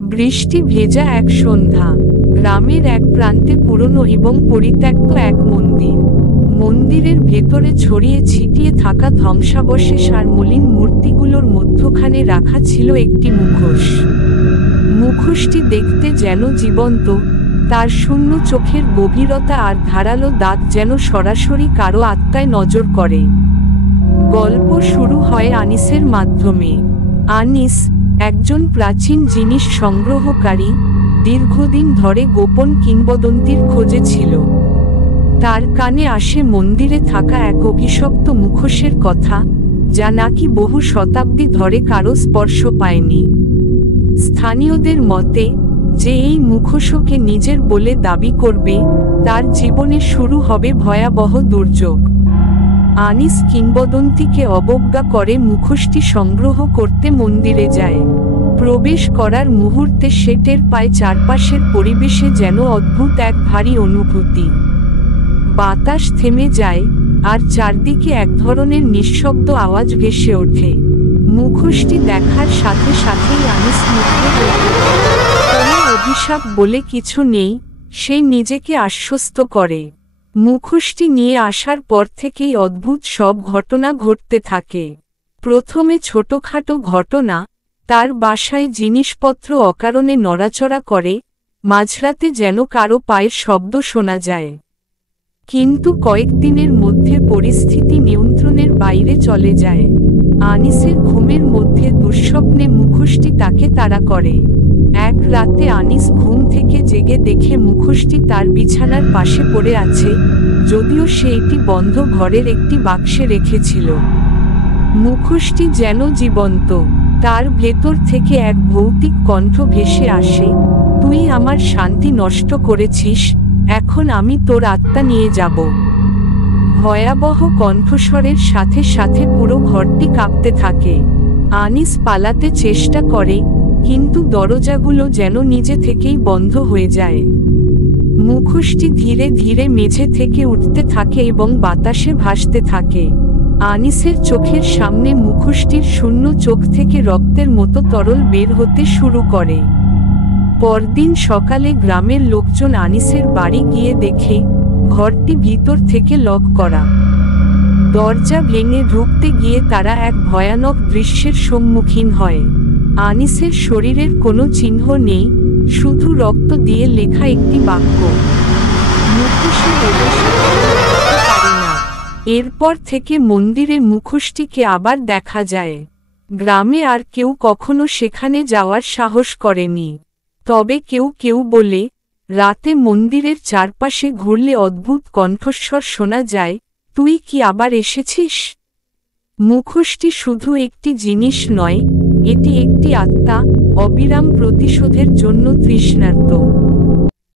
বৃষ্টি ভেজা এক সন্ধ্যা। গ্রামের এক প্রান্তে পুরনো এবং পরিত্যক্ত এক মন্দির। মন্দিরের ভেতরে ছড়িয়ে ছিটিয়ে থাকা ধ্বংসাবশেষ আর মলিন মূর্তিগুলোর মধ্যখানে রাখা ছিল একটি মুখোশ। মুখোশটি দেখতে যেন জীবন্ত, তার শূন্য চোখের গভীরতা আর ধারালো দাঁত যেন সরাসরি কারো আত্মায় নজর করে। গল্প শুরু হয় আনিসের মাধ্যমে। আনিস, একজন প্রাচীন জিনিস সংগ্রহকারী, দীর্ঘদিন ধরে গোপন কিংবদন্তির খোঁজে ছিল। তার কানে আসে মন্দিরে থাকা এক অভিশপ্ত মুখোশের কথা, যা নাকি বহু শতাব্দী ধরে কারো স্পর্শ পায়নি। স্থানীয়দের মতে, যে এই মুখোশকে নিজের বলে দাবি করবে, তার জীবনে শুরু হবে ভয়াবহ দুর্যোগ। আনিস কিংবদন্তিকে অবজ্ঞা করে মুখোশটি সংগ্রহ করতে মন্দিরে যায়। প্রবেশ করার মুহূর্তে সে টের পায় চারপাশের পরিবেশে যেন অদ্ভুত এক ভারী অনুভূতি। বাতাস থেমে যায়, আর চারদিকে এক ধরনের নিঃশব্দ আওয়াজ ভেসে ওঠে। মুখোশটি দেখার সাথে সাথেই আনিস মুগ্ধ হয়ে যায়। কোনো অভিশাপ বলে কিছু নেই, সে নিজেকে আশ্বস্ত করে। মুখোশটি নিয়ে আসার পর থেকেই অদ্ভুত সব ঘটনা ঘটতে থাকে। প্রথমে ছোটখাটো ঘটনা, তার বাসায় জিনিসপত্র অকারণে নড়াচড়া করে, মাঝরাতে যেন কারো পায়ের শব্দ শোনা যায়। কিন্তু কয়েকদিনের মধ্যে পরিস্থিতি নিয়ন্ত্রণের বাইরে চলে যায়। আনিসের ঘুমের মধ্যে দুঃস্বপ্নে মুখোশটি তাকে তাড়া করে। এক রাতে আনিস ঘুম থেকে জেগে দেখে মুখোশটি তার বিছানার পাশে পড়ে আছে, যদিও সে এটি বন্ধ ঘরের একটি বাক্সে রেখেছিল। মুখোশটি যেন জীবন্ত, তার ভেতর থেকে এক ভৌতিক কণ্ঠ ভেসে আসে, তুই আমার শান্তি নষ্ট করেছিস, এখন আমি তোর আত্মা নিয়ে যাব। ভয়াবহ কণ্ঠস্বরের সাথে সাথে পুরো ঘরটি কাঁপতে থাকে। আনিস পালাতে চেষ্টা করে, কিন্তু দরজাগুলো যেন নিজে থেকেই বন্ধ হয়ে যায়। মুখোশটি ধীরে ধীরে মেঝে থেকে উঠতে থাকে এবং বাতাসে ভাসতে থাকে। আনিসের চোখের সামনে মুখোশটির শূন্য চোখ থেকে রক্তের মতো তরল বের হতে শুরু করে। পরদিন সকালে গ্রামের লোকজন আনিসের বাড়ি গিয়ে দেখে, ঘরটি ভিতর থেকে লক করা। দরজা ভেঙে ঢুকতে গিয়ে তারা এক ভয়ানক দৃশ্যের সম্মুখীন হয়। আনিসের শরীরের কোনো চিহ্ন নেই, শুধু রক্ত দিয়ে লেখা একটি বাক্য, মুখোশে পারে না। এরপর থেকে মন্দিরে মুখোশটিকে আবার দেখা যায়। গ্রামে আর কেউ কখনো সেখানে যাওয়ার সাহস করেনি। তবে কেউ কেউ বলে, রাতে মন্দিরের চারপাশে ঘুরলে অদ্ভুত কণ্ঠস্বর শোনা যায়, তুই কি আবার এসেছিস? মুখোশটি শুধু একটি জিনিস নয়, এটি একটি আত্মা, অবিরাম প্রতিশোধের জন্য তৃষ্ণার্ত।